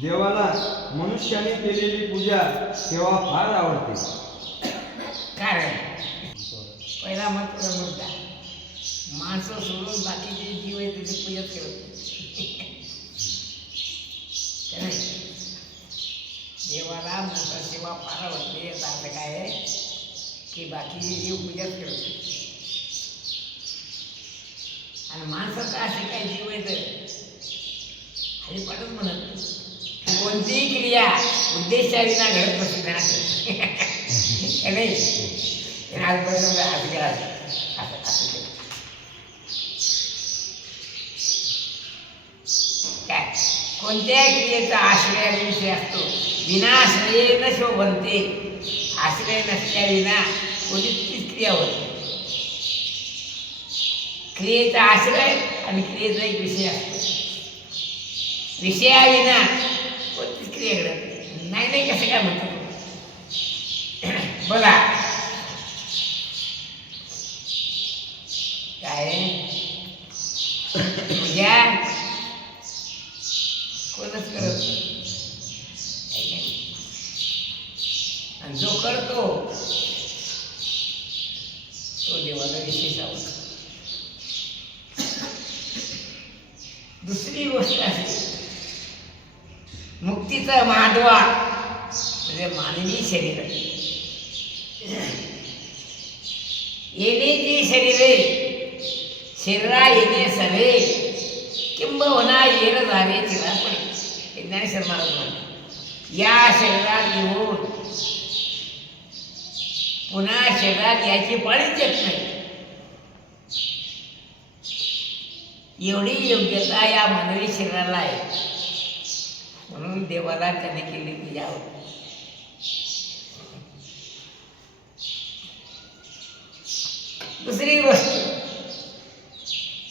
देवाला मनुष्याने केलेली पूजा तेव्हा फार आवडते. कारण पहिला महत्त्वाचा मुद्दा माणसं सोडून बाकीचे जीव आहे त्याची पूजा करत देवाला माणसा सेवा फार आवडते याचा अर्थ काय आहे? की बाकीचे जीव पूजाच करत आणि माणसाचं असे काय जीव आहे तर हरिपाठच म्हणत नाही. कोणतीही क्रिया उद्देशाविना घडत नसते नाही. आजपर्यंत असं केला असं असं केलं काय? कोणत्याही क्रियेचा आश्रय विषय असतो. विनाश्रये न शोभनते. आश्रय नसल्याविना कोणतीच क्रिया होत क्रियेचा आश्रय आणि क्रियेचा एक विषय असतो. विषयाविना कोणतीच क्रिया नाही नाही कसं काय म्हणतो? बोला. काय? पूजा? कोणच करत जो करतो तो देवाला विशेष आवडतो दुसरी गोष्ट अशी मुक्तीचा महाद्वार म्हणजे मानवी शरीर आहे. येण्याची शरीरे शरीरा येणे सवे. किंबहुना येणं झाले चिरापणे पण ज्ञानेश्वर महाराज म्हणाले या शरीरात येऊन पुन्हा शरीरात याची पाळीच येत नाही. एवढी योग्यता या मानवी शरीराला आहे. म्हणून देवाला त्याने केली ती आवड दुसरी गोष्ट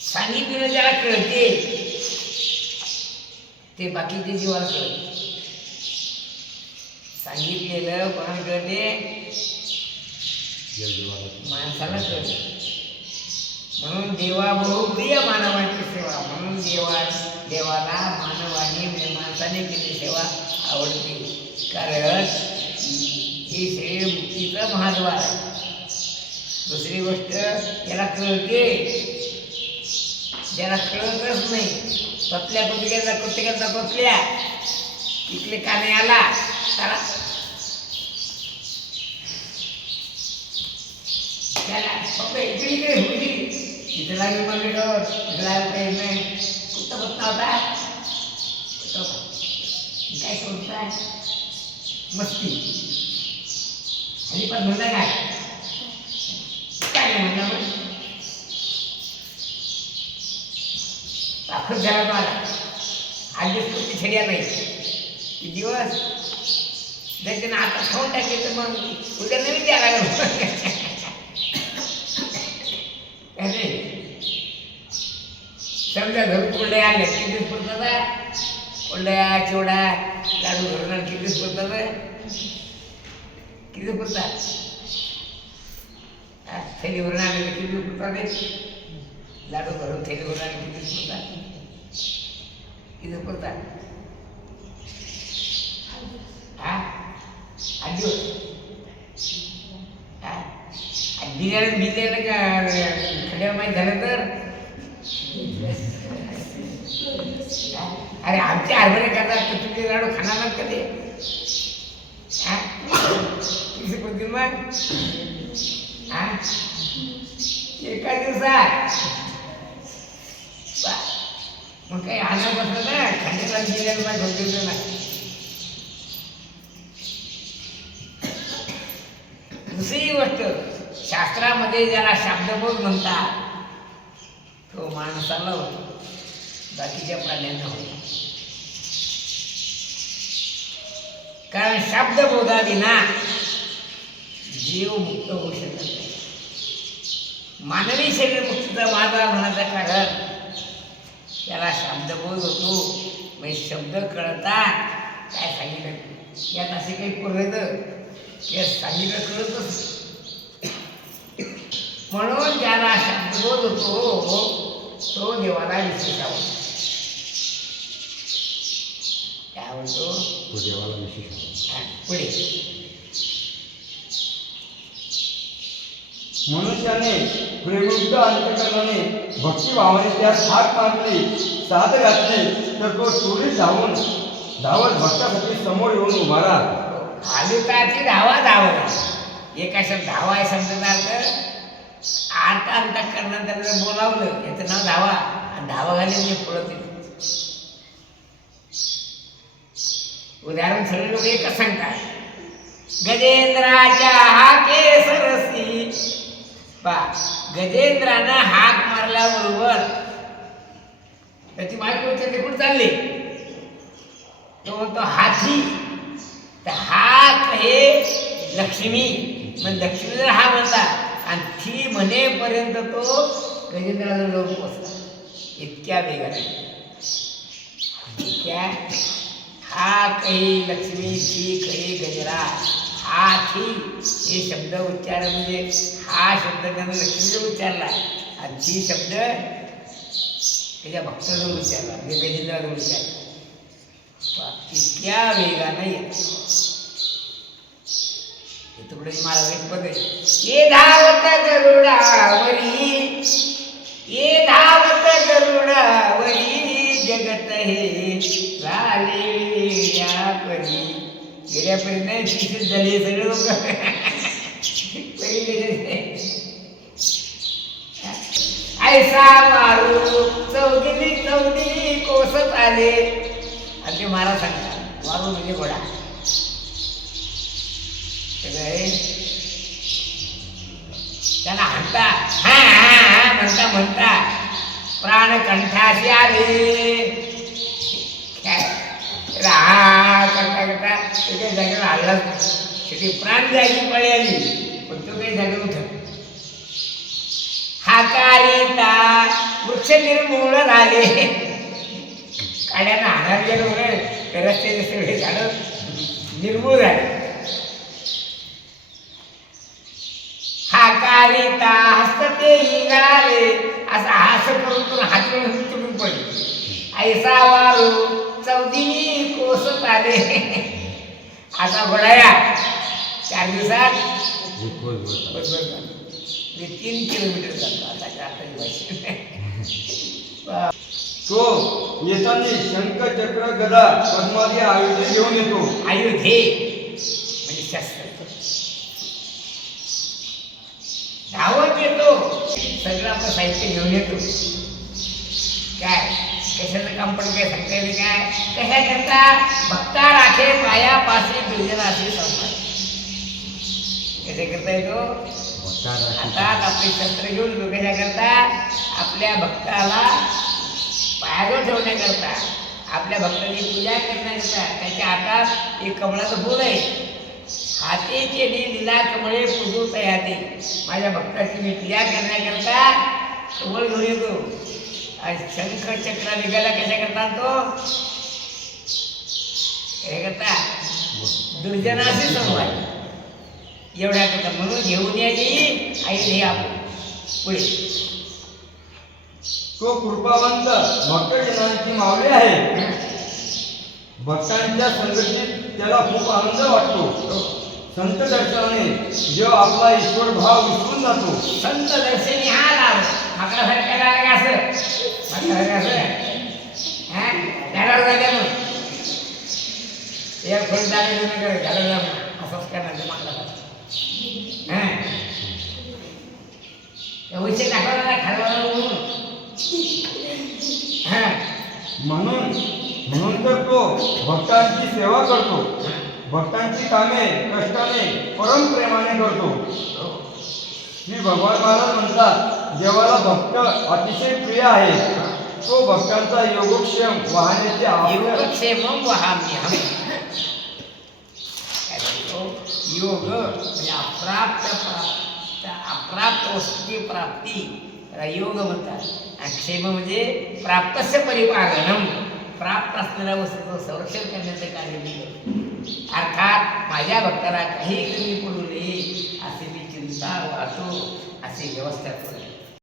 सांगितलेलं ज्याला कळते ते बाकीचे जीवाला कळते. सांगितलेलं कोणाला कळते? माणसाला कळते. म्हणून देवा बहुप्रिय मानवाची सेवा. म्हणून देवा देवाला मानवाने म्हणजे माणसाने केली सेवा आवडते. कारण हे शरीर मुक्तीचं महाद्वार आहे. दुसरी गोष्ट त्याला कळते ज्याला कळतच नाही पतल्या कुत्र्याचा कुत्र्याचा पतल्या इकडे नाही आला त्याला त्याला फक्त इकडे इकडे होती. इथे लागली म्हणजे काही नाही. कुठं पत्ता होता? कुठं काय सोडताय? मस्ती. आणि पण म्हणलं काय? काय नाही म्हणलं मग दाखवत झाला मला आज दिवस कुठे छड्या दिवस जर आता खाऊन टाकले तर मग उद्या नवीन द्यायला लागलो समजा घरून कोल्ड्या आल्या किती दिवस? पडतात कोल्ड्या चिवडा लाडू घरून किती दिवस पडतात किती दिवस पडतात थैलीवरून आले किती दिवस पडतात लाडू घरून थैलीवरून आले किती दिवस इथं किती दिवस पडतात हा? आठ दिवस बिर्याणी बिर्याणी का खड्या माहीत झालं तर? अरे आमचे हरभरे करतात तर तुझे लाडू खाणार नाहीत कधी हा? किती पद्धती मग एका दिवसात. मग काही आणा बसलं ना खाण्याला बिर्याणी माहीत होते नाही. दुसरी गोष्ट शास्त्रामध्ये ज्याला शब्दबोध म्हणतात तो माणसाला होतो. बाकीच्या प्राण्यांना होतो. कारण शब्दबोधाविना जीव मुक्त होऊ शकत नाही. मानवी शरीर मुक्तीचा माझा म्हणायचं कारण त्याला शब्दबोध होतो. म्हणजे शब्द कळतात काय सांगितलं? यात असे काही पुरवतं की सांगितलं कळतच. म्हणून ज्याला शब्दबोध होतो तो देवाला विशेष आवडतो काय म्हणतो तो देवाला विशेष आवडतो. पुढे. मनुष्याने प्रेमयुक्त अंतकरणाने भक्तिभावाने त्यास हात मारली साथ घातली तर तो चोरी धावून धावत भक्तासाठी समोर येऊन उभा राहतो भालुकाची धावा धावत एका शब्द धावा आहे समजणार तर आता अंतक करणार बोलावलं याचं नाव धावा. आणि धावा घाली मी पळत उदाहरण सगळे लोक एकच सांगतात. गजेंद्राच्या हा केसरसी पा गजेंद्रानं हाक मारल्याबरोबर त्याची बायको ते कुठे चालली. तो म्हणतो हाती तर हाक हे लक्ष्मी. मग लक्ष्मी जर हा म्हणता आणि ती म्हणेपर्यंत तो गजेंद्राला जाऊन पोचला इतक्या वेगाने. इतक्या हा काही लक्ष्मी थी काही गजरा हा हे शब्द उच्चार म्हणजे हा शब्द त्यानं लक्ष्मीचा उच्चारला. आणि ती शब्द त्याच्या भक्ताजवळ उच्चारला. म्हणजे गजेंद्राजवळ उच्चारला. इतक्या वेगानं येत. तुकडे महाराज एक पद आहे. ये धावत गरुडावरी ये धावत गरुडावरी जगत हे झाले गेल्यापर्यंत नाही तिथेच झाले सगळे लोक. गेले. ऐसा मारू चौदिनी चौदिनी कोसत आले. आणि ते महाराज सांगतात मारू म्हणजे घोडा. ते त्याला हाणता हा हा हा म्हणता म्हणता. प्राण कंठाशी आले. करता करता ते काही जागेवर हल्लाच नाही. शेवटी प्राण जायची पळी आली पण तो काही जागेवर उठत हाकारिता वृक्ष निर्मूळ झाले. काड्यानं हाणार गेलो ते रस्त्याचे सगळे झाडं निर्मूळ झाले. हाकारिता हसते इंगाले असा हास करून करून हात मिळून तुटून पडले. ऐसा वारू चौदी आले. आता घोडाया चार दिवसात. मी तीन किलोमीटर आता तो येताना शंख चक्र गदा पद्मादी आयुध घेऊन येतो. आयुधे. म्हणजे शस्त्र धावत येतो. सगळं आपलं साहित्य घेऊन येतो. काय? कशाचं काम पण काय सांगता काय? कशा करता भक्ता राखे पायापाशी दुर्जनाशी संभाळ कसे करता येतो? हातात आपले शस्त्र घेऊन येतो. कशा करता आपल्या भक्ताला पायाजवळ ठेवण्याकरता. आपल्या भक्ताची पूजा करण्याकरता. त्याच्या हातात एक कमळाचं फूल आहे. हाते केली लीला कमळे पूजू तयाते माझ्या भक्ताची मी पूजा करण्याकरता कमळ घेऊन येतो. शंख चक्र निघाला कशा करता तो? हे करता. दुर्जनाशी संवाद एवढ्या करता म्हणून घेऊन यायची आई हे आपण पुढे. तो कृपावंत भक्तजनांची मावली आहे. भक्तांच्या संगतीत त्याला खूप आनंद वाटतो. संत दर्शनाने जेव्हा आपला ईश्वर भाव विसरून जातो. संत दर्शनी हा लाभ. माकडा सारख्या लागला असं एक फळ जागे तुम्ही करे घरावर म्हणून म्हणून म्हणून तर तो भक्तांची सेवा करतो. भक्तांची कामे कष्टाने परम प्रेमाने करतो. श्री भगवान महाराज म्हणतात देवाला भक्त अतिशय प्रिय आहे. तो भक्तांचा योगक्षेम वाहण्याचे योगक्षेम योगक्षेमं योग म्हणजे अप्राप्त प्राप्त अप्राप्त वस्तूची प्राप्ती योग म्हणतात. आणि क्षेम म्हणजे प्राप्तस्य परिपालनम प्राप्त असलेल्या वस्तूचं संरक्षण करण्याचं कार्य केलं अर्थात माझ्या भक्ताला काही कमी पडू नये. चिंता वाचो असे व्यवस्था करतो